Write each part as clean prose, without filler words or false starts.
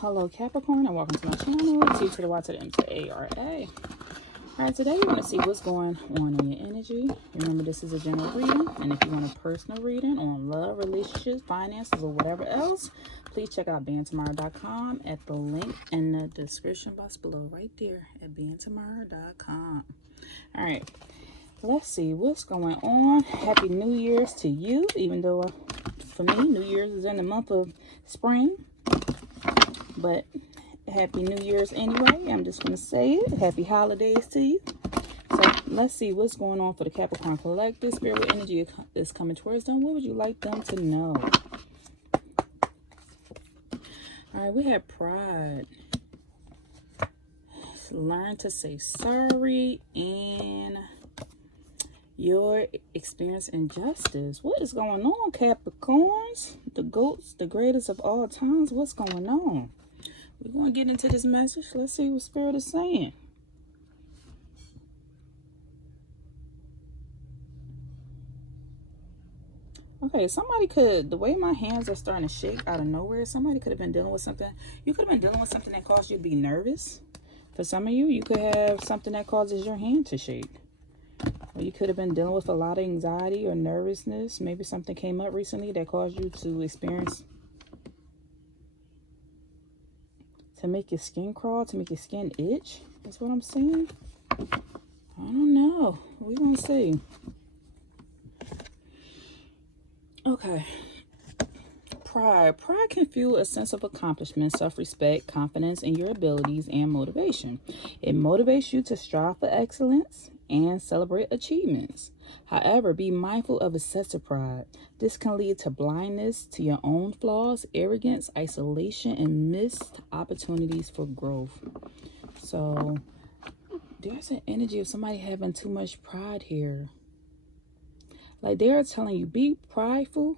Hello Capricorn, and welcome to my channel. T to the Y to the M to the ARA. Alright, today we're going to see what's going on in your energy. Remember, this is a general reading, and if you want a personal reading on love, relationships, finances, or whatever else, please check out beingtomorrow.com at the link in the description box below, right there at beingtomorrow.com. Alright, let's see what's going on. Happy New Year's to you, even though for me, New Year's is in the month of spring. But Happy New Year's anyway. I'm just going to say it. Happy holidays to you. So let's see what's going on for the Capricorn Collective. Spirit energy is coming towards them. What would you like them to know? All right, we have pride. Learn to say sorry and your experience injustice. What is going on, Capricorns? The goats, the greatest of all times. What's going on? We're going to get into this message. Let's see what Spirit is saying. Okay, somebody could, the way my hands are starting to shake out of nowhere, somebody could have been dealing with something. You could have been dealing with something that caused you to be nervous. For some of you, you could have something that causes your hand to shake. Or you could have been dealing with a lot of anxiety or nervousness. Maybe something came up recently that caused you to experience, to make your skin crawl, to make your skin itch. That's what I'm saying. I don't know. We're going to see. Okay. Pride. Pride can fuel a sense of accomplishment, self-respect, confidence in your abilities, and motivation. It motivates you to strive for excellence and celebrate achievements. However, be mindful of excessive pride. This can lead to blindness to your own flaws, arrogance, isolation, and missed opportunities for growth. So there's an energy of somebody having too much pride here. Like they're telling you, be prideful.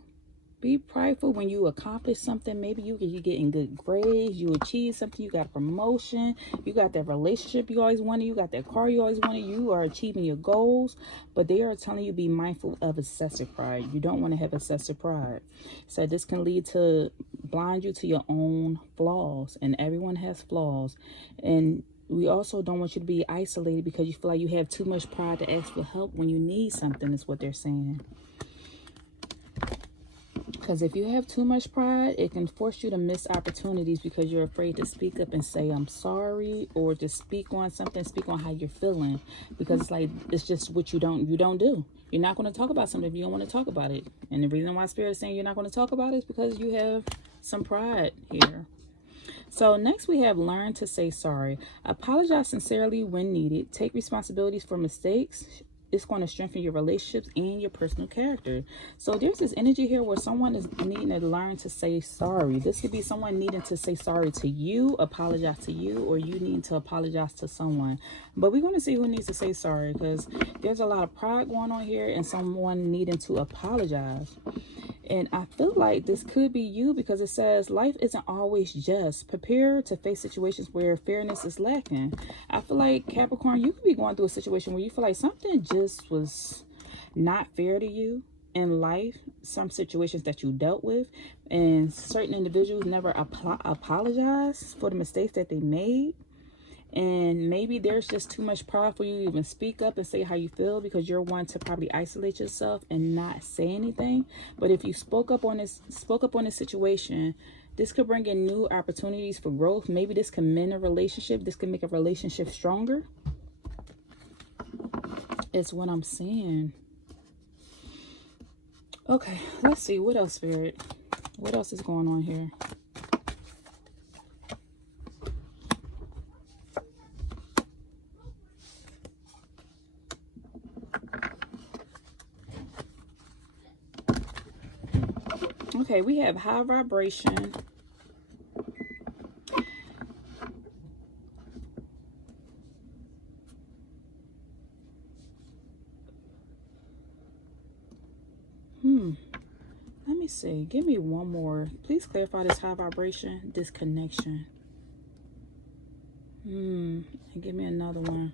Be prideful when you accomplish something. Maybe you're getting good grades, you achieve something, you got a promotion, you got that relationship you always wanted, you got that car you always wanted, you are achieving your goals. But they are telling you be mindful of excessive pride. You don't want to have excessive pride. So this can lead to blind you to your own flaws. And everyone has flaws. And we also don't want you to be isolated because you feel like you have too much pride to ask for help when you need something, is what they're saying. Because if you have too much pride, it can force you to miss opportunities because you're afraid to speak up and say, I'm sorry, or to speak on something, speak on how you're feeling. Because it's like, it's just what you don't do. You're not going to talk about something if you don't want to talk about it. And the reason why Spirit is saying you're not going to talk about it is because you have some pride here. So next we have learn to say sorry. Apologize sincerely when needed. Take responsibilities for mistakes. It's going to strengthen your relationships and your personal character. So there's this energy here where someone is needing to learn to say sorry. This could be someone needing to say sorry to you, apologize to you, or you need to apologize to someone. But we're going to see who needs to say sorry, because there's a lot of pride going on here and someone needing to apologize. And I feel like this could be you, because it says life isn't always just. Prepare to face situations where fairness is lacking. I feel like, Capricorn, you could be going through a situation where you feel like something just was not fair to you in life. Some situations that you dealt with, and certain individuals never apologize for the mistakes that they made. And maybe there's just too much pride for you to even speak up and say how you feel, because you're one to probably isolate yourself and not say anything. But if you spoke up on this situation, this could bring in new opportunities for growth. Maybe this can mend a relationship. This can make a relationship stronger. It's what I'm saying. Okay, let's see. What else, Spirit? What else is going on here? Okay, we have high vibration. Let me see. Give me one more. Please clarify this high vibration, disconnection. And give me another one.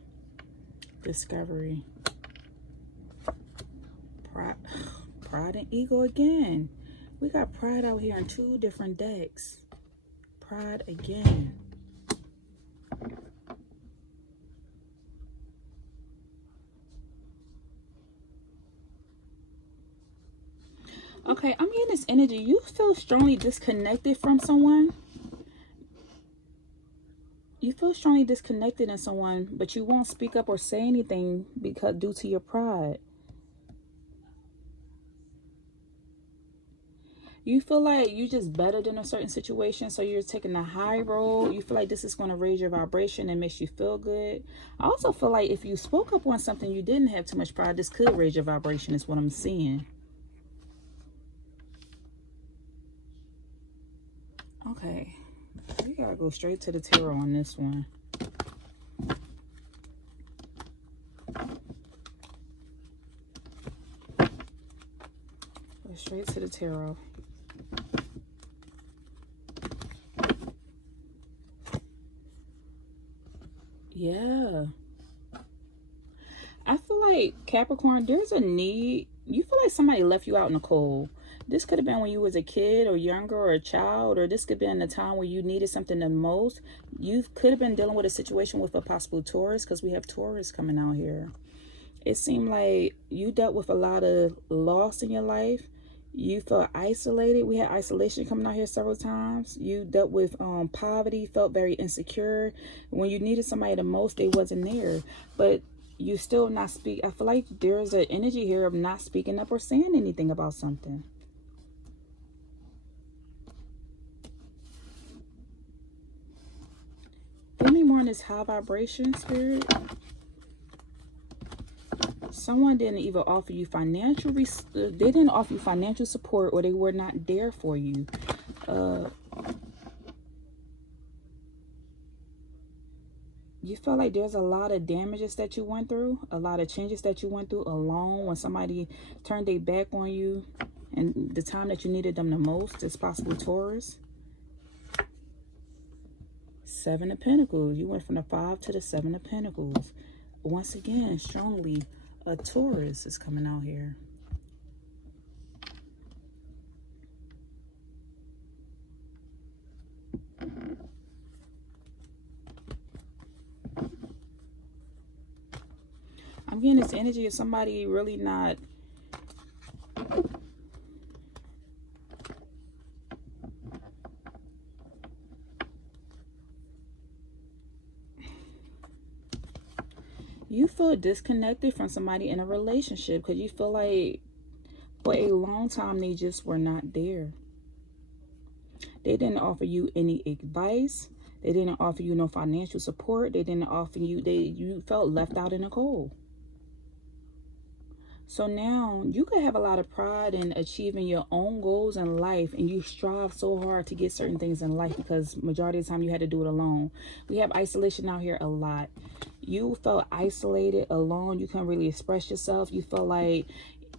Discovery. Pride and ego again. We got pride out here in two different decks. pride again. Okay, I'm getting this energy. You feel strongly disconnected from someone. You feel strongly disconnected in someone, but you won't speak up or say anything because due to your pride. You feel like you're just better than a certain situation, so you're taking the high road. You feel like this is going to raise your vibration and makes you feel good. I also feel like if you spoke up on something you didn't have too much pride, this could raise your vibration, is what I'm seeing. Okay, we gotta go straight to the tarot on this one. Go straight to the tarot. Yeah. I feel like, Capricorn, there's a need. You feel like somebody left you out in the cold. This could have been when you was a kid or younger or a child, or this could have been the time where you needed something the most. You could have been dealing with a situation with a possible Taurus, because we have Taurus coming out here. It seemed like you dealt with a lot of loss in your life. You felt isolated. We had isolation coming out here several times. You dealt with poverty, felt very insecure. When you needed somebody the most, they wasn't there. But you still not speak. I feel like there's an energy here of not speaking up or saying anything about something. Give me more on this high vibration, Spirit. Someone didn't even offer you financial, they didn't offer you financial support, or they were not there for you. You feel like there's a lot of damages that you went through, a lot of changes that you went through alone when somebody turned their back on you and the time that you needed them the most. It's possible Taurus. Seven of Pentacles. You went from the 5 to the 7 of Pentacles. Once again, strongly, a Taurus is coming out here. I'm getting this energy of somebody really not... You feel disconnected from somebody in a relationship because you feel like for a long time they just were not there. They didn't offer you any advice. They didn't offer you no financial support. They didn't offer you... You felt left out in the cold. So now you could have a lot of pride in achieving your own goals in life, and you strive so hard to get certain things in life because majority of the time you had to do it alone. We have isolation out here a lot. You felt isolated, alone. You couldn't really express yourself. You felt like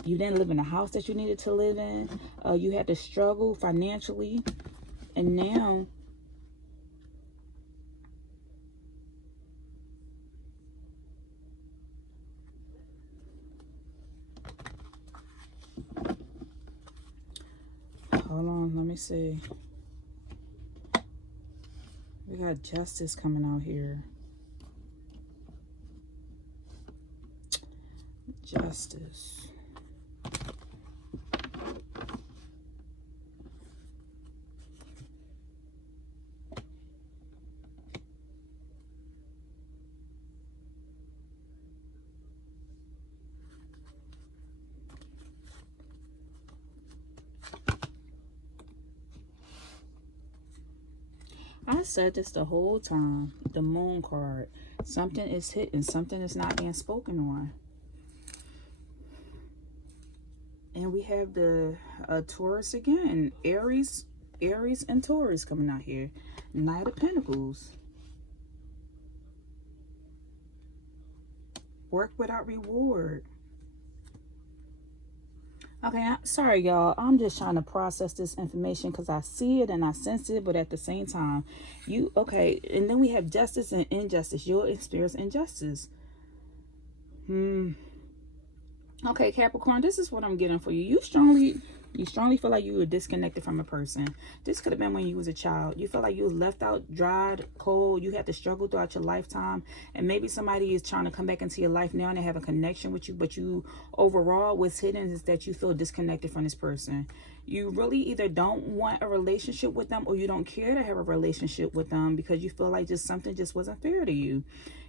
you didn't live in the house that you needed to live in. You had to struggle financially. And now... Hold on, let me see. We got justice coming out here. Justice. I said this the whole time. The Moon card. Something is hidden. Something is not being spoken on. And we have the Taurus again. Aries and Taurus coming out here. Knight of Pentacles. Work without reward. Okay, sorry y'all. I'm just trying to process this information because I see it and I sense it, but at the same time, okay. And then we have justice and injustice. You'll experience injustice. Okay, Capricorn, this is what I'm getting for you. You strongly You strongly feel like you were disconnected from a person. This could have been when you was a child. You feel like you was left out, dried, cold. You had to struggle throughout your lifetime. And maybe somebody is trying to come back into your life now and they have a connection with you. But you, overall, what's hidden is that you feel disconnected from this person. You really either don't want a relationship with them or you don't care to have a relationship with them because you feel like just something just wasn't fair to you.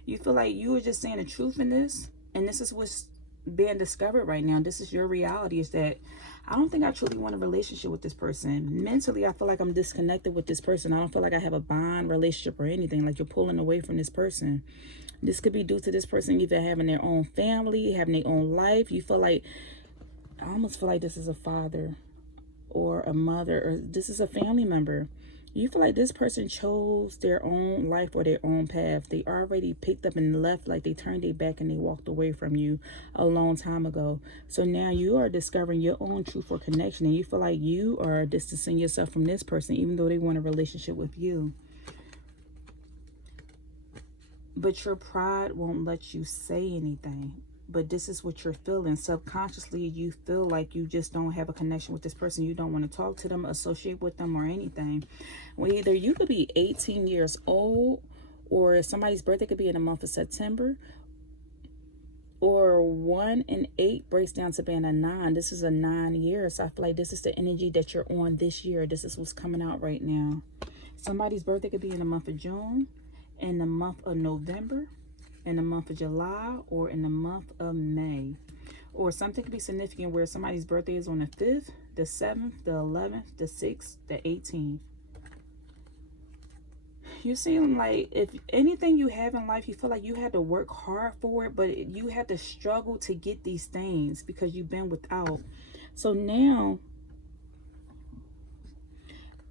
You feel like you were just saying the truth in this. And this is what's being discovered right now. This is your reality, is that I don't think I truly want a relationship with this person. Mentally, I feel like I'm disconnected with this person. I don't feel like I have a bond, relationship, or anything. Like you're pulling away from this person. This could be due to this person either having their own family, having their own life. You feel like, I almost feel like this is a father or a mother, or this is a family member. You feel like this person chose their own life or their own path. They already picked up and left, like they turned their back and they walked away from you a long time ago. So now you are discovering your own truth or connection, and you feel like you are distancing yourself from this person, even though they want a relationship with you. But your pride won't let you say anything. But this is what you're feeling. Subconsciously, you feel like you just don't have a connection with this person. You don't want to talk to them, associate with them, or anything. Well, either you could be 18 years old, or somebody's birthday could be in the month of September, or 1 and 8 breaks down to being a 9. This is a 9 years. So I feel like this is the energy that you're on this year. This is what's coming out right now. Somebody's birthday could be in the month of June, in the month of November, in the month of July, or in the month of May. Or something could be significant where somebody's birthday is on the 5th, the 7th, the 11th, the 6th, the 18th. You seem like if anything you have in life, you feel like you had to work hard for it, but you had to struggle to get these things because you've been without. So now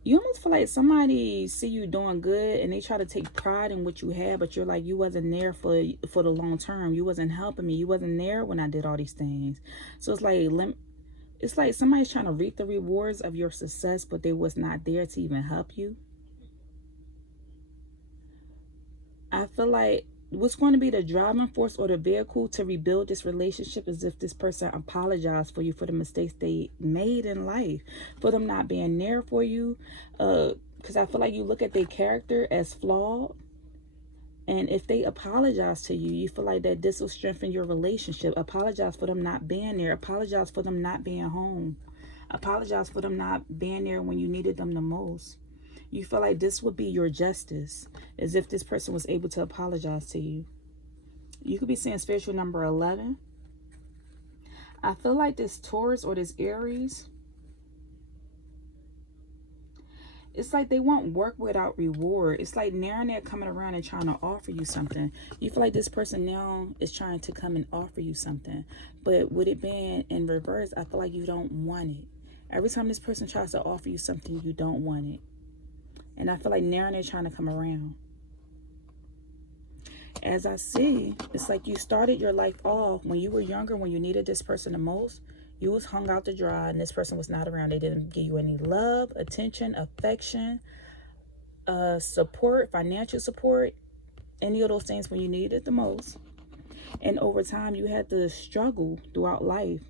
you almost feel like somebody see you doing good and they try to take pride in what you have, but you're like, you wasn't there for the long term. You wasn't helping me. You wasn't there when I did all these things. So it's like somebody's trying to reap the rewards of your success, but they was not there to even help you. I feel like what's going to be the driving force or the vehicle to rebuild this relationship is if this person apologized for you for the mistakes they made in life, for them not being there for you. Because I feel like you look at their character as flawed. And if they apologize to you, you feel like that this will strengthen your relationship. Apologize for them not being there. Apologize for them not being home. Apologize for them not being there when you needed them the most. You feel like this would be your justice, as if this person was able to apologize to you. You could be saying spiritual number 11. I feel like this Taurus or this Aries, it's like they want work without reward. It's like now they're coming around and trying to offer you something. You feel like this person now is trying to come and offer you something. But with it being in reverse, I feel like you don't want it. Every time this person tries to offer you something, you don't want it. And I feel like now they're trying to come around. As I see, it's like you started your life off when you were younger, when you needed this person the most. You was hung out to dry and this person was not around. They didn't give you any love, attention, affection, support, financial support, any of those things when you needed it the most. And over time, you had to struggle throughout life.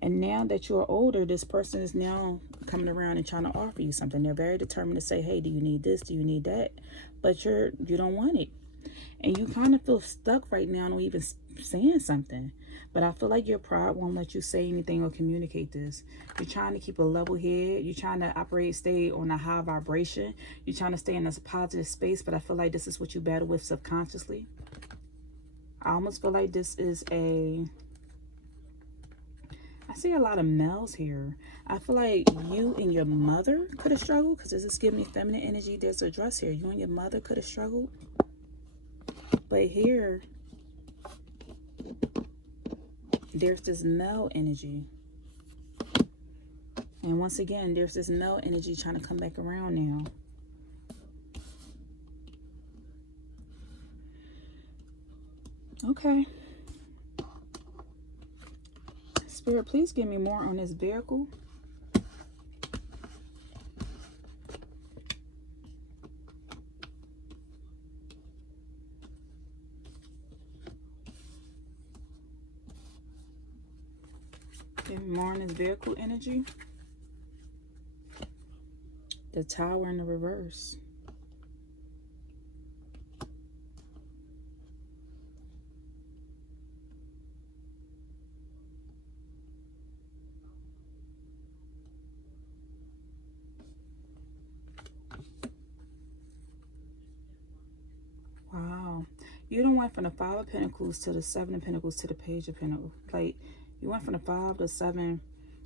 And now that you're older, this person is now coming around and trying to offer you something. They're very determined to say, hey, do you need this? Do you need that? But you don't want it. And you kind of feel stuck right now, not even saying something. But I feel like your pride won't let you say anything or communicate this. You're trying to keep a level head. You're trying to stay on a high vibration. You're trying to stay in this positive space. But I feel like this is what you battle with subconsciously. I almost feel like this is I see a lot of males here. I feel like you and your mother could have struggled, because this is giving me feminine energy. There's a dress here. You and your mother could have struggled. But here, there's this male energy. And once again, there's this male energy trying to come back around now. Okay. Spirit, please give me more on this vehicle. Give me more on this vehicle energy. The Tower in the reverse. Wow. You done went from the Five of Pentacles to the Seven of Pentacles to the Page of Pentacles. Like, you went from the 5 to 7.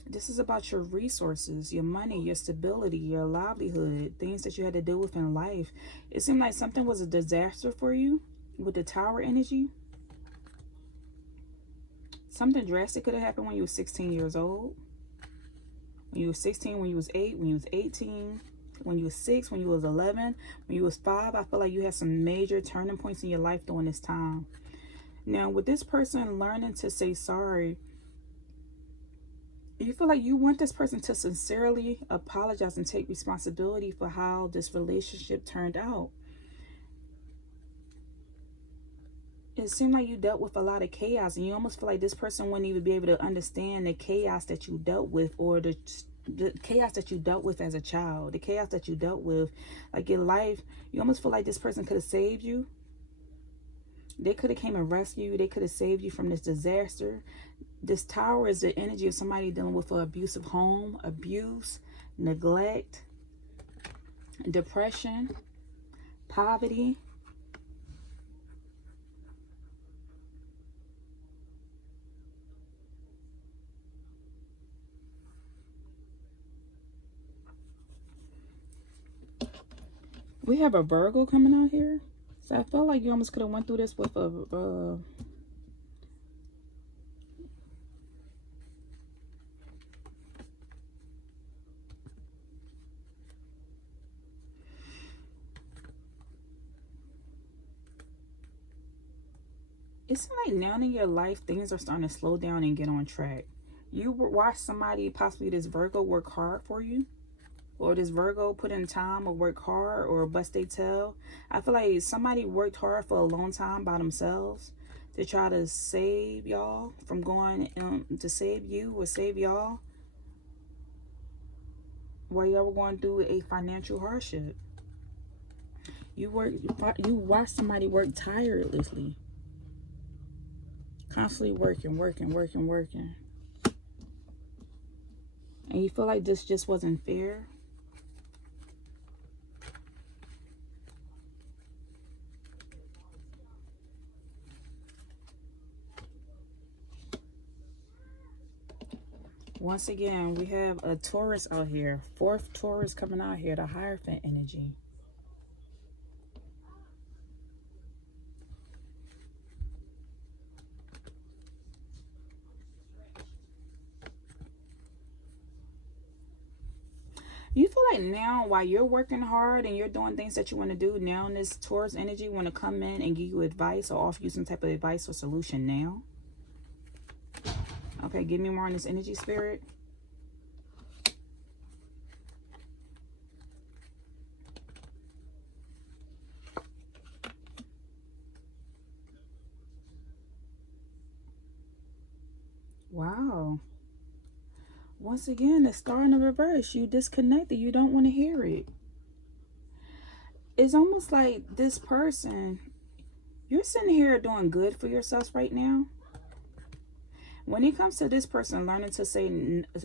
This is about your resources, your money, your stability, your livelihood, things that you had to deal with in life. It seemed like something was a disaster for you with the Tower energy. Something drastic could have happened when you were 16 years old. When you were 16, when you was 8, when you was 18, when you was 6, when you was 11, when you was 5. I feel like you had some major turning points in your life during this time. Now, with this person learning to say sorry, you feel like you want this person to sincerely apologize and take responsibility for how this relationship turned out. It seemed like you dealt with a lot of chaos, and you almost feel like this person wouldn't even be able to understand the chaos that you dealt with, or the chaos that you dealt with as a child, the chaos that you dealt with like in life. You almost feel like this person could have saved you. They could have came and rescued you. They could have saved you from this disaster. This Tower is the energy of somebody dealing with an abusive home, abuse, neglect, depression, poverty. We have a Virgo coming out here. So I felt like you almost could have went through this with a it's like now in your life, things are starting to slow down and get on track. You watch somebody, possibly this Virgo, work hard for you. Or this Virgo put in time or work hard or bust they tail. I feel like somebody worked hard for a long time by themselves to try to save y'all from going, to save you or save y'all while y'all were going through a financial hardship. You watch somebody work tirelessly. Constantly working. And you feel like this just wasn't fair. Once again, we have a Taurus out here. 4th Taurus coming out here, the Hierophant energy. You feel like now, while you're working hard and you're doing things that you want to do, now this Taurus energy want to come in and give you advice or offer you some type of advice or solution now. Okay, give me more on this energy, Spirit. Wow. Once again, the Star in the reverse. You disconnected. You don't want to hear it. It's almost like this person, you're sitting here doing good for yourself right now. When it comes to this person learning to say,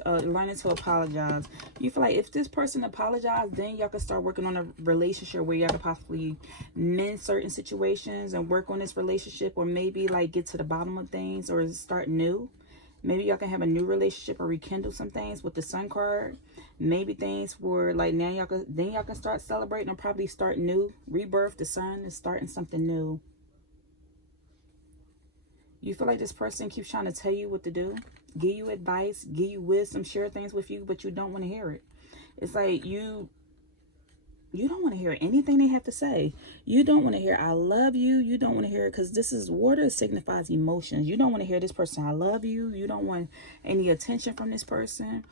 learning to apologize, you feel like if this person apologized, then y'all can start working on a relationship where y'all can possibly mend certain situations and work on this relationship, or maybe like get to the bottom of things or start new. Maybe y'all can have a new relationship or rekindle some things with the Sun card. Maybe things were like now y'all can start celebrating and probably start new. Rebirth, the Sun is starting something new. You feel like this person keeps trying to tell you what to do, give you advice, give you wisdom, share things with you, but you don't want to hear it. It's like you don't want to hear anything they have to say. You don't want to hear I love you. You don't want to hear it, because this is water. It signifies emotions. You don't want to hear this person I love you. You don't want any attention from this person.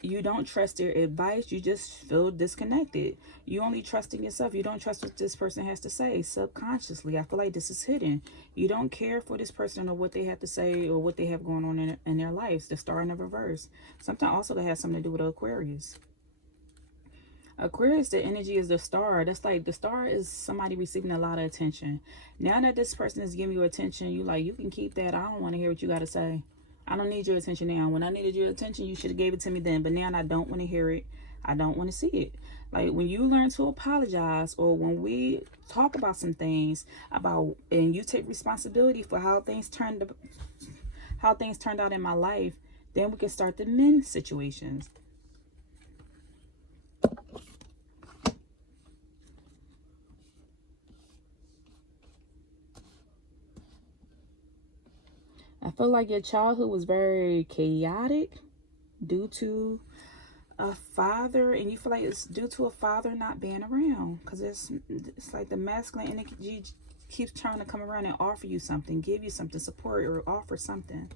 You don't trust their advice. You just feel disconnected. You only trust in yourself. You don't trust what this person has to say subconsciously. I feel like this is hidden. You don't care for this person or what they have to say or what they have going on in their lives. The Star in the reverse. Sometimes also that has something to do with Aquarius. Aquarius, the energy is the star. That's like the star is somebody receiving a lot of attention. Now that this person is giving you attention, you like, you can keep that. I don't want to hear what you got to say. I don't need your attention now. When I needed your attention, you should have gave it to me then. But now I don't want to hear it. I don't want to see it. Like when you learn to apologize, or when we talk about some things about, and you take responsibility for how things turned out in my life, then we can start the mend situations. I feel like your childhood was very chaotic due to a father, and you feel like it's due to a father not being around, because it's like the masculine energy keeps trying to come around and offer you something, give you something, support, or offer something.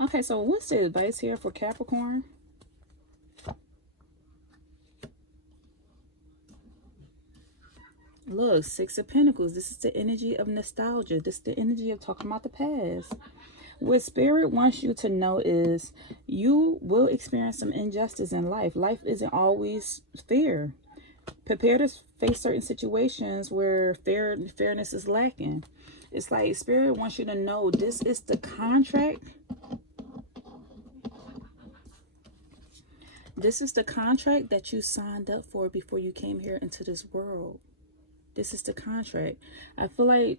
Okay, so what's the advice here for Capricorn? Look, Six of Pentacles. This is the energy of nostalgia. This is the energy of talking about the past. What Spirit wants you to know is you will experience some injustice in life. Life isn't always fair. Prepare to face certain situations where fairness is lacking. It's like Spirit wants you to know this is the contract. This is the contract that you signed up for before you came here into this world. This is the contract. I feel like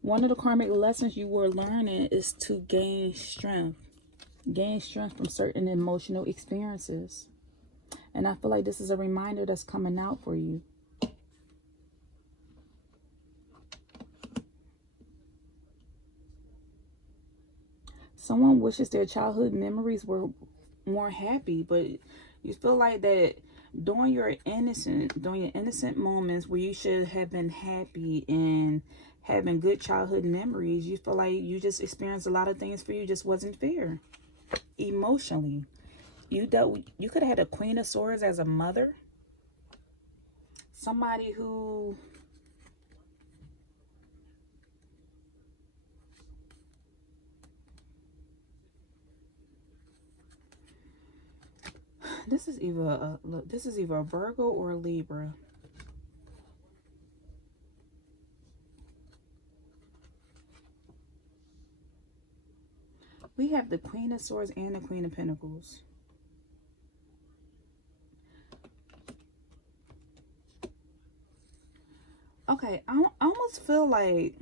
one of the karmic lessons you were learning is to gain strength. Gain strength from certain emotional experiences. And I feel like this is a reminder that's coming out for you. Someone wishes their childhood memories were more happy, but you feel like that during your innocent moments where you should have been happy and having good childhood memories, you feel like you just experienced a lot of things for you just wasn't fair emotionally. You could have had a Queen of Swords as a mother, somebody who this is either a Virgo or a Libra. We have the Queen of Swords and the Queen of Pentacles. Okay, I almost feel like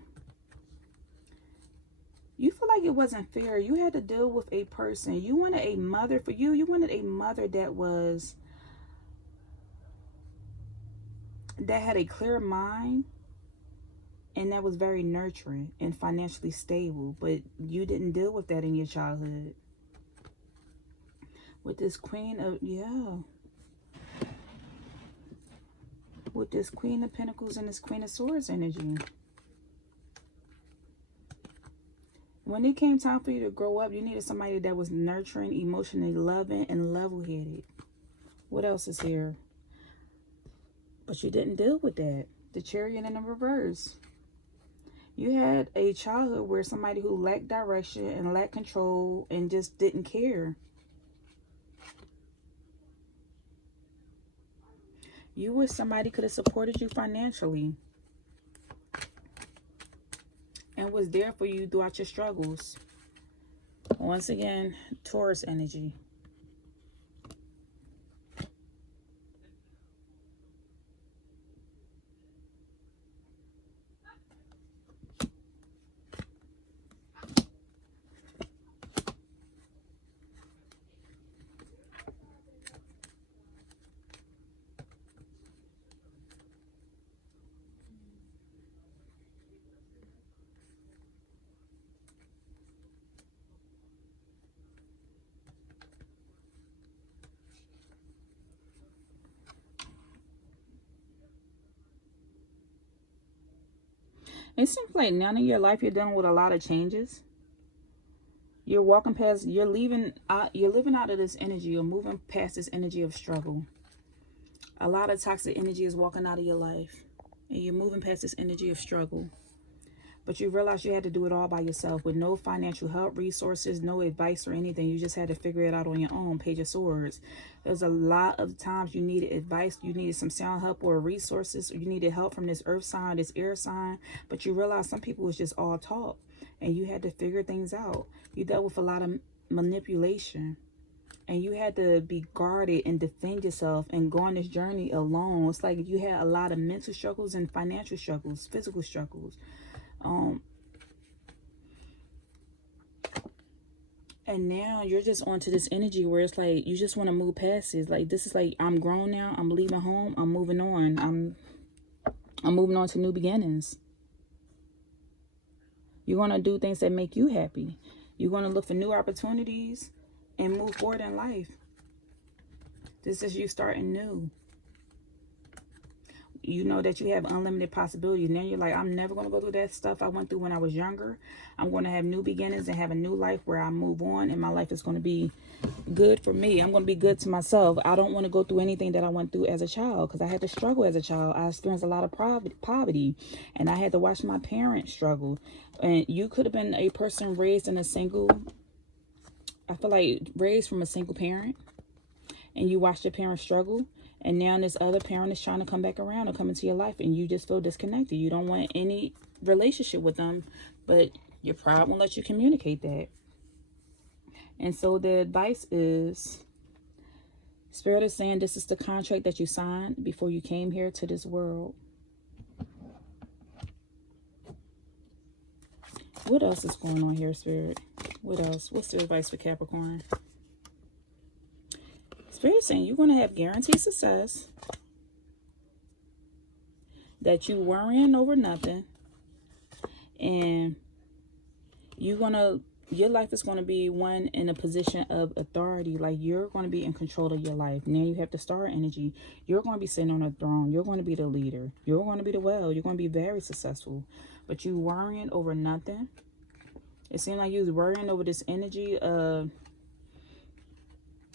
you feel like it wasn't fair. You had to deal with a person. You wanted a mother for you. You wanted a mother that had a clear mind and that was very nurturing and financially stable. But you didn't deal with that in your childhood. With this Queen of, with this Queen of Pentacles and this Queen of Swords energy. When it came time for you to grow up, you needed somebody that was nurturing, emotionally loving, and level-headed. What else is here? But you didn't deal with that. The Chariot in the reverse. You had a childhood where somebody who lacked direction and lacked control and just didn't care. You wish somebody could have supported you financially and was there for you throughout your struggles. Once again, Taurus energy. It seems like now in your life you're dealing with a lot of changes. You're walking past, you're living out of this energy. You're moving past this energy of struggle. A lot of toxic energy is walking out of your life. And you're moving past this energy of struggle. But you realize you had to do it all by yourself with no financial help, resources, no advice or anything. You just had to figure it out on your own. Page of Swords. There's a lot of times you needed advice. You needed some sound help or resources. You needed help from this earth sign, this air sign. But you realize some people was just all talk. And you had to figure things out. You dealt with a lot of manipulation. And you had to be guarded and defend yourself and go on this journey alone. It's like you had a lot of mental struggles and financial struggles, physical struggles. And now you're just onto this energy where it's like you just want to move past it. Like this is like, I'm grown now. I'm leaving home. I'm moving on. I'm moving on to new beginnings. You're going to do things that make you happy. You're going to look for new opportunities and move forward in life. This is you starting new. You know that you have unlimited possibilities. Now you're like, I'm never going to go through that stuff I went through when I was younger. I'm going to have new beginnings and have a new life where I move on. And my life is going to be good for me. I'm going to be good to myself. I don't want to go through anything that I went through as a child. Because I had to struggle as a child. I experienced a lot of poverty. And I had to watch my parents struggle. And you could have been a person raised in a single... I feel like raised from a single parent. And you watched your parents struggle. And now this other parent is trying to come back around and come into your life. And you just feel disconnected. You don't want any relationship with them. But your pride won't let you communicate that. And so the advice is, Spirit is saying this is the contract that you signed before you came here to this world. What else is going on here, Spirit? What else? What's the advice for Capricorn? Spirit is saying you're going to have guaranteed success. That you worrying over nothing. And your life is going to be one in a position of authority. Like you're going to be in control of your life. Now you have the star energy. You're going to be sitting on a throne. You're going to be the leader. You're going to be the well. You're going to be very successful. But you worrying over nothing. It seemed like you was worrying over this energy of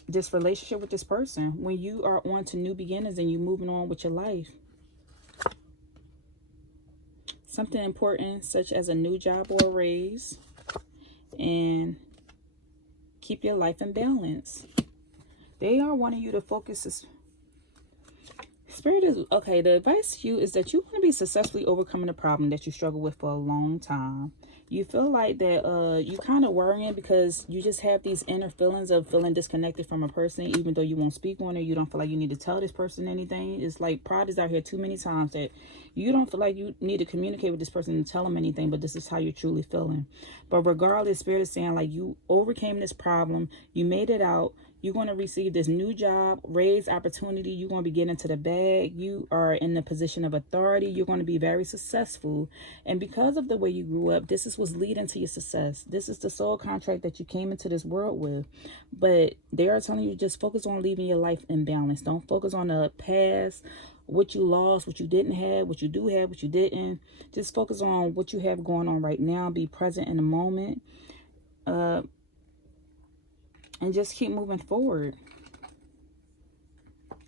this relationship with this person. When you are on to new beginnings and you moving on with your life. Something important such as a new job or a raise. And keep your life in balance. They are wanting you to focus. Spirit is, okay, the advice to you is that you want to be successfully overcoming a problem that you struggle with for a long time. You feel like that you kind of worrying because you just have these inner feelings of feeling disconnected from a person, even though you won't speak on it. You don't feel like you need to tell this person anything. It's like pride is out here too many times that you don't feel like you need to communicate with this person and tell them anything, but this is how you're truly feeling. But regardless, Spirit is saying like you overcame this problem. You made it out. You're going to receive this new job, raise opportunity. You're going to be getting into the bag. You are in the position of authority. You're going to be very successful. And because of the way you grew up, this is what's leading to your success. This is the soul contract that you came into this world with. But they are telling you just focus on leaving your life in balance. Don't focus on the past, what you lost, what you didn't have, what you do have, what you didn't. Just focus on what you have going on right now. Be present in the moment. And just keep moving forward.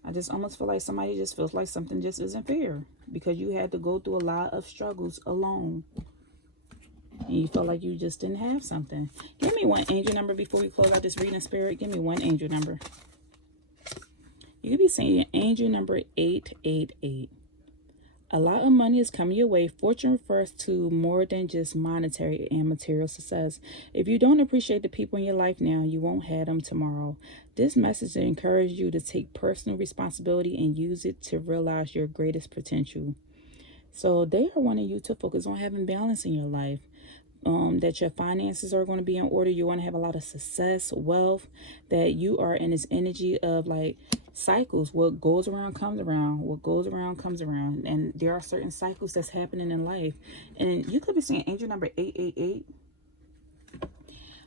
I just almost feel like somebody just feels like something just isn't fair. Because you had to go through a lot of struggles alone. And you felt like you just didn't have something. Give me one angel number before we close out this reading, Spirit. Give me one angel number. You could be saying angel number 888. A lot of money is coming your way. Fortune refers to more than just monetary and material success. If you don't appreciate the people in your life now, you won't have them tomorrow. This message encourages you to take personal responsibility and use it to realize your greatest potential. So they are wanting you to focus on having balance in your life. That your finances are going to be in order. You want to have a lot of success, wealth, that you are in this energy of like cycles. What goes around comes around. What goes around comes around. And there are certain cycles that's happening in life. And you could be seeing angel number 888.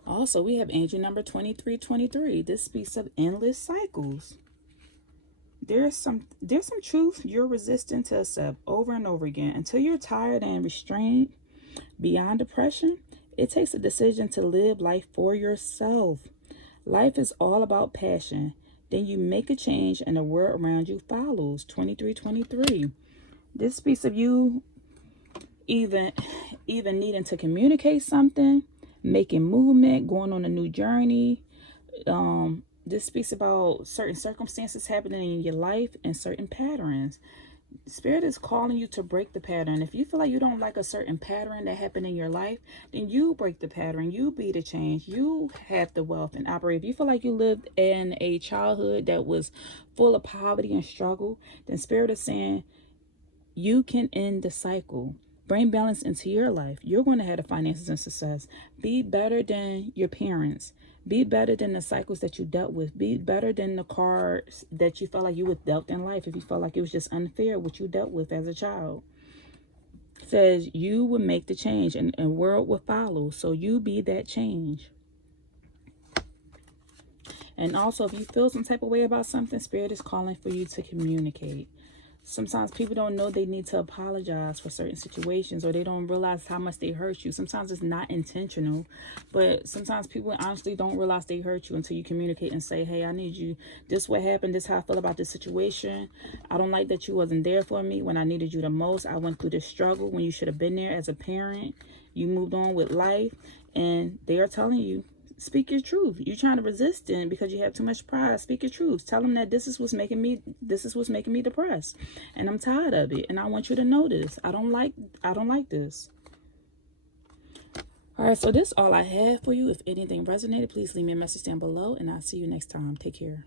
Also, we have angel number 2323. This speaks of endless cycles. There's some truth you're resistant to accept over and over again until you're tired and restrained. Beyond depression, it takes a decision to live life for yourself. Life is all about passion. Then you make a change and the world around you follows. 2323. This piece of you even needing to communicate something, making movement, going on a new journey. This speaks about certain circumstances happening in your life and certain patterns. Spirit is calling you to break the pattern. If you feel like you don't like a certain pattern that happened in your life, then you break the pattern. You be the change. You have the wealth and operate. If you feel like you lived in a childhood that was full of poverty and struggle, then Spirit is saying you can end the cycle. Bring balance into your life. You're going to have the finances and success. Be better than your parents. Be better than the cycles that you dealt with. Be better than the cards that you felt like you were dealt in life. If you felt like it was just unfair what you dealt with as a child. It says you will make the change and world will follow. So you be that change. And also, if you feel some type of way about something, Spirit is calling for you to communicate. Sometimes people don't know they need to apologize for certain situations, or they don't realize how much they hurt you. Sometimes it's not intentional, but sometimes people honestly don't realize they hurt you until you communicate and say, hey, I need you. This what happened. This is how I feel about this situation. I don't like that you wasn't there for me when I needed you the most. I went through this struggle when you should have been there as a parent. You moved on with life, and they are telling you, speak your truth. You're trying to resist it because you have too much pride. Speak your truth. Tell them that this is what's making me depressed, and I'm tired of it, and I want you to know this. I don't like this. All right, so this is all I have for you. If anything resonated, please leave me a message down below, and I'll see you next time. Take care.